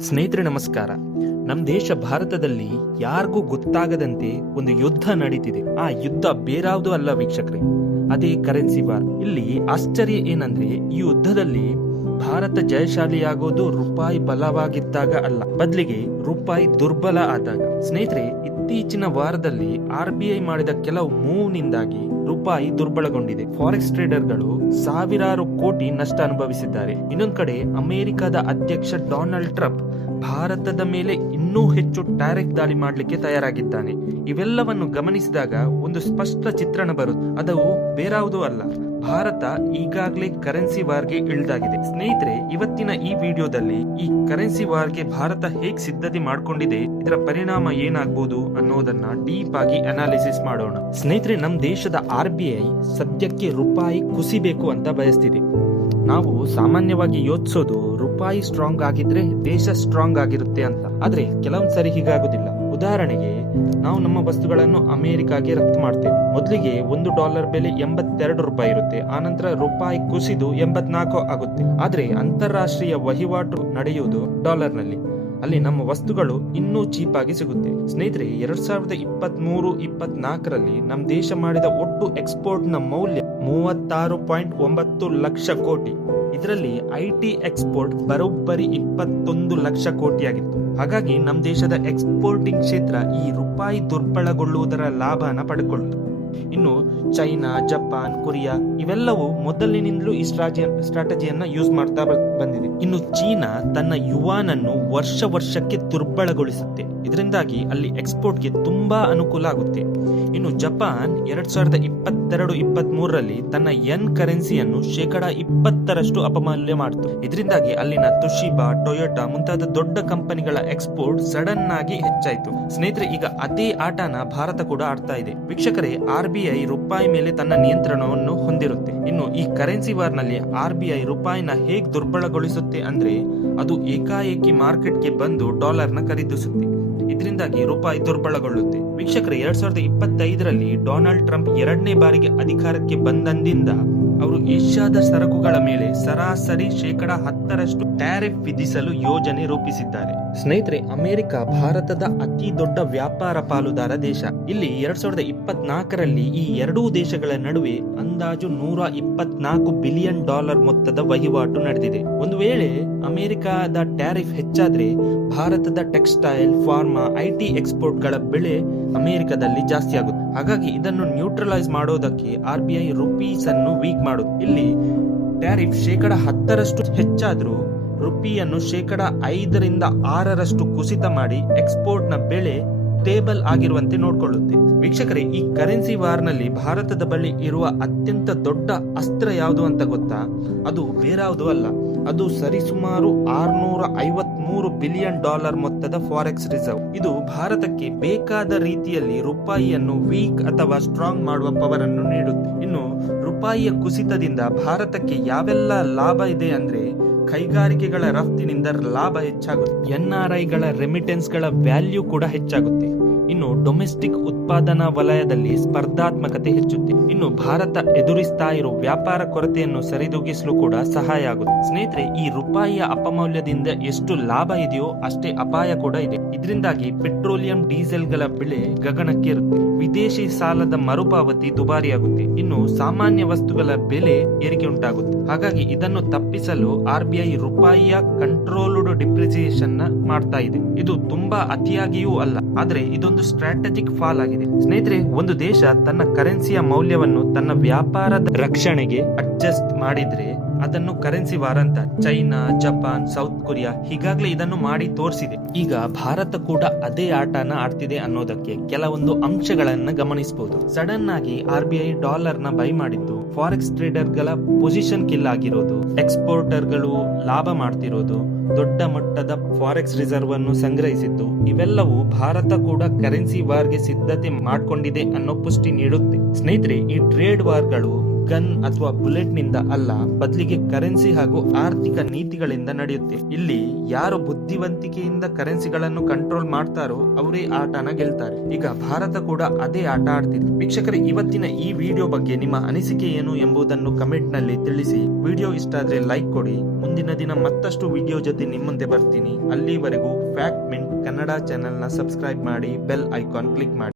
ಸ್ನೇಹಿತರೆ, ನಮಸ್ಕಾರ. ನಮ್ಮ ದೇಶ ಭಾರತದಲ್ಲಿ ಯಾರಿಗೂ ಗೊತ್ತಾಗದಂತೆ ಒಂದು ಯುದ್ಧ ನಡೀತಿದೆ. ಆ ಯುದ್ಧ ಬೇರಾವುದು ಅಲ್ಲ ವೀಕ್ಷಕರೇ. ಅದೇ ಕರೆನ್ಸಿ ವಾರ್ ಇಲ್ಲಿ ಆಶ್ಚರ್ಯ ಏನಂದ್ರೆ, ಈ ಯುದ್ಧದಲ್ಲಿ ಭಾರತ ಜಯಶಾಲಿಯಾಗೋದು ರೂಪಾಯಿ ಬಲವಾಗಿದ್ದಾಗ ಅಲ್ಲ, ಬದಲಿಗೆ ರೂಪಾಯಿ ದುರ್ಬಲ ಆದಾಗ. ಸ್ನೇಹಿತರೆ ಇತ್ತೀಚಿನ ವಾರದಲ್ಲಿ ಆರ್ ಬಿ ಐ ಮಾಡಿದ ಕೆಲವು ಮೂವ್ ನಿಂದಾಗಿ ರೂಪಾಯಿ ದುರ್ಬಲಗೊಂಡಿದೆ ಫಾರೆಕ್ಸ್ ಟ್ರೇಡರ್ಗಳು ಸಾವಿರಾರು ಕೋಟಿ ನಷ್ಟ ಅನುಭವಿಸಿದ್ದಾರೆ. ಇನ್ನೊಂದು ಕಡೆ, ಅಮೆರಿಕದ ಅಧ್ಯಕ್ಷ ಡೊನಾಲ್ಡ್ ಟ್ರಂಪ್ ಭಾರತದ ಮೇಲೆ ಇನ್ನೂ ಹೆಚ್ಚು ಟ್ಯಾರಿಫ್ ದಾಳಿ ಮಾಡಲಿಕ್ಕೆ ತಯಾರಾಗಿದ್ದಾನೆ. ಇವೆಲ್ಲವನ್ನು ಗಮನಿಸಿದಾಗ ಒಂದು ಸ್ಪಷ್ಟ ಚಿತ್ರಣ ಬರುತ್ತೆ ಅದು ಬೇರಾವುದೂ ಅಲ್ಲ. ಭಾರತ ಈಗಾಗಲೇ ಕರೆನ್ಸಿ ವಾರ್ಗೆ ಇಳಿದಾಗಿದೆ. ಸ್ನೇಹಿತರೆ, ಇವತ್ತಿನ ಈ ವಿಡಿಯೋದಲ್ಲಿ ಈ ಕರೆನ್ಸಿ ವಾರ್ಗೆ ಭಾರತ ಹೇಗ್ ಸಿದ್ಧತೆ ಮಾಡಿಕೊಂಡಿದೆ, ಇದರ ಪರಿಣಾಮ ಏನಾಗಬಹುದು ಅನ್ನೋದನ್ನ ಡೀಪ್ ಆಗಿ ಅನಾಲಿಸಿಸ್ ಮಾಡೋಣ. ಸ್ನೇಹಿತರೆ ನಮ್ಮ ದೇಶದ ಆರ್ ಬಿ ಐ ಸದ್ಯಕ್ಕೆ ರೂಪಾಯಿ ಕುಸಿಬೇಕು ಅಂತ ಬಯಸ್ತಿದೆ. ನಾವು ಸಾಮಾನ್ಯವಾಗಿ ಯೋಚಿಸೋದು ರೂಪಾಯಿ ಸ್ಟ್ರಾಂಗ್ ಆಗಿದ್ರೆ ದೇಶ ಸ್ಟ್ರಾಂಗ್ ಆಗಿರುತ್ತೆ ಅಂತ. ಆದ್ರೆ ಕೆಲವೊಂದ್ಸರಿ ಹೀಗಾಗುದಿಲ್ಲ. ಉದಾಹರಣೆಗೆ, ನಾವು ನಮ್ಮ ವಸ್ತುಗಳನ್ನು ಅಮೆರಿಕಾಗೆ ರಫ್ತು ಮಾಡ್ತೇವೆ. ಮೊದಲಿಗೆ ಒಂದು ಡಾಲರ್ ಬೆಲೆ ಎಂಬತ್ತೆರಡು ರೂಪಾಯಿ ಇರುತ್ತೆ. ಆನಂತರ ರೂಪಾಯಿ ಕುಸಿದು ಎಂಬತ್ನಾಲ್ಕು ಆಗುತ್ತೆ. ಆದರೆ ಅಂತಾರಾಷ್ಟ್ರೀಯ ವಹಿವಾಟು ನಡೆಯುವುದು ಡಾಲರ್ನಲ್ಲಿ. ಅಲ್ಲಿ ನಮ್ಮ ವಸ್ತುಗಳು ಇನ್ನೂ ಚೀಪ್ ಆಗಿ ಸಿಗುತ್ತೆ. ಸ್ನೇಹಿತರೆ, ಎರಡ್ ಸಾವಿರದ ಇಪ್ಪತ್ತ್ ಮೂರು ಇಪ್ಪತ್ನಾಲ್ಕರಲ್ಲಿ ನಮ್ಮ ದೇಶ ಮಾಡಿದ ಒಟ್ಟು ಎಕ್ಸ್ಪೋರ್ಟ್ನ ಮೌಲ್ಯ ಮೂವತ್ತಾರು ಪಾಯಿಂಟ್ ಒಂಬತ್ತು ಲಕ್ಷ ಕೋಟಿ. ಇದರಲ್ಲಿ ಐ ಟಿ ಎಕ್ಸ್ಪೋರ್ಟ್ ಬರೋಬ್ಬರಿ ಇಪ್ಪತ್ತೊಂದು ಲಕ್ಷ ಕೋಟಿಯಾಗಿತ್ತು. ಹಾಗಾಗಿ ನಮ್ಮ ದೇಶದ ಎಕ್ಸ್ಪೋರ್ಟಿಂಗ್ ಕ್ಷೇತ್ರ ಈ ರೂಪಾಯಿ ದುರ್ಬಲಗೊಳ್ಳುವುದರ ಲಾಭನ ಪಡೆದುಕೊಳ್ತು ಇನ್ನು ಚೈನಾ, ಜಪಾನ್, ಕೊರಿಯಾ ಇವೆಲ್ಲವೂ ಮೊದಲಿನಿಂದಲೂ ಈ ಸ್ಟ್ರಾಟಜಿ ಸ್ಟ್ರಾಟಜಿಯನ್ನ ಯೂಸ್ ಮಾಡ್ತಾ ಬಂದಿದೆ. ಇನ್ನು ಚೀನಾ ತನ್ನ ಯುವಾನನ್ನು ವರ್ಷ ವರ್ಷಕ್ಕೆ ದುರ್ಬಲಗೊಳಿಸುತ್ತೆ ಇದರಿಂದಾಗಿ ಅಲ್ಲಿ ಎಕ್ಸ್ಪೋರ್ಟ್ಗೆ ತುಂಬಾ ಅನುಕೂಲ ಆಗುತ್ತೆ. ಇನ್ನು ಜಪಾನ್ ಎರಡ್ ಸಾವಿರದ ಇಪ್ಪತ್ತೆರಡು ಇಪ್ಪತ್ತ್ ಮೂರರಲ್ಲಿ ತನ್ನ ಎನ್ ಕರೆನ್ಸಿಯನ್ನು ಶೇಕಡ ಇಪ್ಪತ್ತರಷ್ಟು ಅಪಮೌಲ್ಯ ಮಾಡಿತು. ಇದರಿಂದಾಗಿ ಅಲ್ಲಿನ ತುಶಿಬಾ ಟೊಯೋಟಾ ಮುಂತಾದ ದೊಡ್ಡ ಕಂಪನಿಗಳ ಎಕ್ಸ್ಪೋರ್ಟ್ ಸಡನ್ ಆಗಿ ಹೆಚ್ಚಾಯಿತು. ಸ್ನೇಹಿತರೆ, ಈಗ ಅದೇ ಆಟನ ಭಾರತ ಕೂಡ ಆಡ್ತಾ ಇದೆ. ವೀಕ್ಷಕರೇ ಆರ್ ಬಿ ಐ ರೂಪಾಯಿ ಮೇಲೆ ತನ್ನ ನಿಯಂತ್ರಣವನ್ನು ಹೊಂದಿರುತ್ತೆ. ಇನ್ನು ಈ ಕರೆನ್ಸಿ ವಾರ್ನಲ್ಲಿ ಆರ್ ಬಿ ಐ ರೂಪಾಯಿನ ಹೇಗ್ ದುರ್ಬಲಗೊಳಿಸುತ್ತೆ ಅಂದ್ರೆ ಅದು ಏಕಾಏಕಿ ಮಾರ್ಕೆಟ್ಗೆ ಬಂದು ಡಾಲರ್ನ ಖರೀದಿಸುತ್ತೆ. ಇದರಿಂದಾಗಿ ರೂಪಾಯಿ ದುರ್ಬಲಗೊಳ್ಳುತ್ತೆ ವೀಕ್ಷಕರ, ಎರಡ್ ಸಾವಿರದ ಇಪ್ಪತ್ತೈದರಲ್ಲಿ ಡೊನಾಲ್ಡ್ ಟ್ರಂಪ್ ಎರಡನೇ ಬಾರಿಗೆ ಅಧಿಕಾರಕ್ಕೆ ಬಂದಂದಿಂದ ಅವರು ಏಷ್ಯಾದ ಸರಕುಗಳ ಮೇಲೆ ಸರಾಸರಿ ಶೇಕಡ ಹತ್ತರಷ್ಟು ಟ್ಯಾರಿಫ್ ವಿಧಿಸಲು ಯೋಜನೆ ರೂಪಿಸಿದ್ದಾರೆ. ಸ್ನೇಹಿತರೆ, ಅಮೆರಿಕ ಭಾರತದ ಅತಿ ದೊಡ್ಡ ವ್ಯಾಪಾರ ಪಾಲುದಾರ ದೇಶ. ಇಲ್ಲಿ ಎರಡ್ ಸಾವಿರದ ಇಪ್ಪತ್ನಾಲ್ಕರಲ್ಲಿ ಈ ಎರಡೂ ದೇಶಗಳ ನಡುವೆ ಅಂದಾಜು ನೂರ ಇಪ್ಪತ್ನಾಲ್ಕು ಬಿಲಿಯನ್ ಡಾಲರ್ ಮೊತ್ತದ ವಹಿವಾಟು ನಡೆದಿದೆ. ಒಂದು ವೇಳೆ ಅಮೆರಿಕದ ಟ್ಯಾರಿಫ್ ಹೆಚ್ಚಾದ್ರೆ ಭಾರತದ ಟೆಕ್ಸ್ಟೈಲ್, ಫಾರ್ಮಾ, ಐಟಿ ಎಕ್ಸ್ಪೋರ್ಟ್ಗಳ ಬೆಲೆ ಅಮೆರಿಕದಲ್ಲಿ ಜಾಸ್ತಿ ಆಗುತ್ತೆ ಹಾಗಾಗಿ ಇದನ್ನು ನ್ಯೂಟ್ರಲೈಸ್ ಮಾಡೋದಕ್ಕೆ ಆರ್ ಬಿ ಐ ರುಪೀಸ್ ಅನ್ನು ವೀಕ್ ಮಾಡುತ್ತೆ ಇಲ್ಲಿ ಟ್ಯಾರಿಫ್ ಶೇಕಡ ಹತ್ತರಷ್ಟು ಹೆಚ್ಚಾದ್ರೂ ರುಪಿಯನ್ನು ಶೇಕಡ ಐದರಿಂದ ಆರರಷ್ಟು ಕುಸಿತ ಮಾಡಿ ಎಕ್ಸ್ಪೋರ್ಟ್ನ ಬೆಲೆ ಸ್ಟೇಬಲ್ ಆಗಿರುವಂತೆ ನೋಡಿಕೊಳ್ಳುತ್ತೆ. ವೀಕ್ಷಕರೇ, ಈ ಕರೆನ್ಸಿ ವಾರ್ನಲ್ಲಿ ಭಾರತದ ಬಳಿ ಇರುವ ಅತ್ಯಂತ ದೊಡ್ಡ ಅಸ್ತ್ರ ಯಾವುದು ಅಂತ ಗೊತ್ತಾ? ಅದು ಬೇರಾವುದು ಅಲ್ಲ. ಅದು ಸರಿಸುಮಾರು ಆರ್ನೂರ ಐವತ್ಮೂರು ಬಿಲಿಯನ್ ಡಾಲರ್ ಮೊತ್ತದ ಫಾರೆಕ್ಸ್ ರಿಸರ್ವ್. ಇದು ಭಾರತಕ್ಕೆ ಬೇಕಾದ ರೀತಿಯಲ್ಲಿ ರೂಪಾಯಿಯನ್ನು ವೀಕ್ ಅಥವಾ ಸ್ಟ್ರಾಂಗ್ ಮಾಡುವ ಪವರ್ ಅನ್ನು ನೀಡುತ್ತೆ. ಇನ್ನು ರೂಪಾಯಿಯ ಕುಸಿತದಿಂದ ಭಾರತಕ್ಕೆ ಯಾವೆಲ್ಲ ಲಾಭ ಇದೆ ಅಂದ್ರೆ ಕೈಗಾರಿಕೆಗಳ ರಫ್ತಿನಿಂದ ಲಾಭ ಹೆಚ್ಚಾಗುತ್ತೆ. ಎನ್ಆರ್ಐಗಳ ರೆಮಿಟೆನ್ಸ್ಗಳ ವ್ಯಾಲ್ಯೂ ಕೂಡ ಹೆಚ್ಚಾಗುತ್ತೆ. ಇನ್ನು ಡೊಮೆಸ್ಟಿಕ್ ಉತ್ಪಾದನಾ ವಲಯದಲ್ಲಿ ಸ್ಪರ್ಧಾತ್ಮಕತೆ ಹೆಚ್ಚುತ್ತೆ. ಇನ್ನು ಭಾರತ ಎದುರಿಸ್ತಾ ಇರೋ ವ್ಯಾಪಾರ ಕೊರತೆಯನ್ನು ಸರಿದೂಗಿಸಲು ಕೂಡ ಸಹಾಯ ಆಗುತ್ತೆ. ಸ್ನೇಹಿತರೆ, ಈ ರೂಪಾಯಿಯ ಅಪಮೌಲ್ಯದಿಂದ ಎಷ್ಟು ಲಾಭ ಇದೆಯೋ ಅಷ್ಟೇ ಅಪಾಯ ಕೂಡ ಇದೆ. ಇದರಿಂದಾಗಿ ಪೆಟ್ರೋಲಿಯಂ, ಡೀಸೆಲ್ಗಳ ಬೆಲೆ ಗಗನಕ್ಕೆ ಇರುತ್ತೆ. ವಿದೇಶಿ ಸಾಲದ ಮರುಪಾವತಿ ದುಬಾರಿಯಾಗುತ್ತೆ. ಇನ್ನು ಸಾಮಾನ್ಯ ವಸ್ತುಗಳ ಬೆಲೆ ಏರಿಕೆ ಉಂಟಾಗುತ್ತೆ. ಹಾಗಾಗಿ ಇದನ್ನು ತಪ್ಪಿಸಲು ಆರ್ ಬಿಐ ರೂಪಾಯಿಯ ಕಂಟ್ರೋಲ್ಡ್ ಡಿಪ್ರಿಸಿಯೇಷನ್ ಮಾಡ್ತಾ ಇದೆ. ಇದು ತುಂಬಾ ಅತಿಯಾಗಿಯೂ ಅಲ್ಲ. ಆದ್ರೆ ಇದೊಂದು ಸ್ಟ್ರಾಟಜಿಕ್ ಫಾಲ್ ಆಗಿದೆ. ಸ್ನೇಹಿತರೆ, ಒಂದು ದೇಶ ತನ್ನ ಕರೆನ್ಸಿಯ ಮೌಲ್ಯವನ್ನು ತನ್ನ ವ್ಯಾಪಾರದ ರಕ್ಷಣೆಗೆ ಅಡ್ಜಸ್ಟ್ ಮಾಡಿದ್ರೆ ಅದನ್ನು ಕರೆನ್ಸಿ ವಾರ ಅಂತ ಚೈನಾ, ಜಪಾನ್, ಸೌತ್ ಕೊರಿಯಾ ಹೀಗಾಗ್ಲೇ ಇದನ್ನು ಮಾಡಿ ತೋರಿಸಿದೆ. ಈಗ ಭಾರತ ಕೂಡ ಅದೇ ಆಟನ ಆಡ್ತಿದೆ ಅನ್ನೋದಕ್ಕೆ ಕೆಲವೊಂದು ಅಂಶಗಳನ್ನ ಗಮನಿಸಬಹುದು ಸಡನ್ ಆಗಿ ಆರ್ ಬಿ ಐ ಡಾಲರ್ನ ಬೈ ಮಾಡಿದ್ದು ಫಾರೆಕ್ಸ್ ಟ್ರೇಡರ್ಗಳ ಪೊಸಿಷನ್ ಕಿಲ್ ಆಗಿರೋದು ಎಕ್ಸ್ಪೋರ್ಟರ್ಗಳು ಲಾಭ ಮಾಡ್ತಿರೋದು ದೊಡ್ಡ ಮಟ್ಟದ ಫಾರೆಕ್ಸ್ ರಿಸರ್ವ್ ಅನ್ನು ಸಂಗ್ರಹಿಸಿತ್ತು ಇವೆಲ್ಲವೂ ಭಾರತ ಕೂಡ ಕರೆನ್ಸಿ ವಾರ್ಗೆ ಸಿದ್ಧತೆ ಮಾಡಿಕೊಂಡಿದೆ ಅನ್ನೋ ಪುಷ್ಟಿ ನೀಡುತ್ತೆ. ಸ್ನೇಹಿತರೆ, ಈ ಟ್ರೇಡ್ ವಾರ್ಗಳು ಗನ್ ಅಥವಾ ಬುಲೆಟ್ನಿಂದ ಅಲ್ಲ, ಬದಲಿಗೆ ಕರೆನ್ಸಿ ಹಾಗೂ ಆರ್ಥಿಕ ನೀತಿಗಳಿಂದ ನಡೆಯುತ್ತೆ. ಇಲ್ಲಿ ಯಾರು ಬುದ್ಧಿವಂತಿಕೆಯಿಂದ ಕರೆನ್ಸಿಗಳನ್ನು ಕಂಟ್ರೋಲ್ ಮಾಡ್ತಾರೋ ಅವರೇ ಆಟನ ಗೆಲ್ತಾರೆ. ಈಗ ಭಾರತ ಕೂಡ ಅದೇ ಆಟ ಆಡ್ತಿದೆ. ವೀಕ್ಷಕರ, ಇವತ್ತಿನ ಈ ವಿಡಿಯೋ ಬಗ್ಗೆ ನಿಮ್ಮ ಅನಿಸಿಕೆ ಏನು ಎಂಬುದನ್ನು ಕಮೆಂಟ್ನಲ್ಲಿ ತಿಳಿಸಿ. ವಿಡಿಯೋ ಇಷ್ಟ ಆದ್ರೆ ಲೈಕ್ ಕೊಡಿ. ಮುಂದಿನ ದಿನ ಮತ್ತಷ್ಟು ವಿಡಿಯೋ ಜೊತೆ ನಿಮ್ಮಂತೆ ಬರ್ತೀನಿ. ಅಲ್ಲಿವರೆಗೂ ಫ್ಯಾಕ್ಟ್ ಮಿಂಟ್ ಕನ್ನಡ ಚಾನೆಲ್ನ ಸಬ್ಸ್ಕ್ರೈಬ್ ಮಾಡಿ ಬೆಲ್ ಐಕಾನ್ ಕ್ಲಿಕ್ ಮಾಡಿ.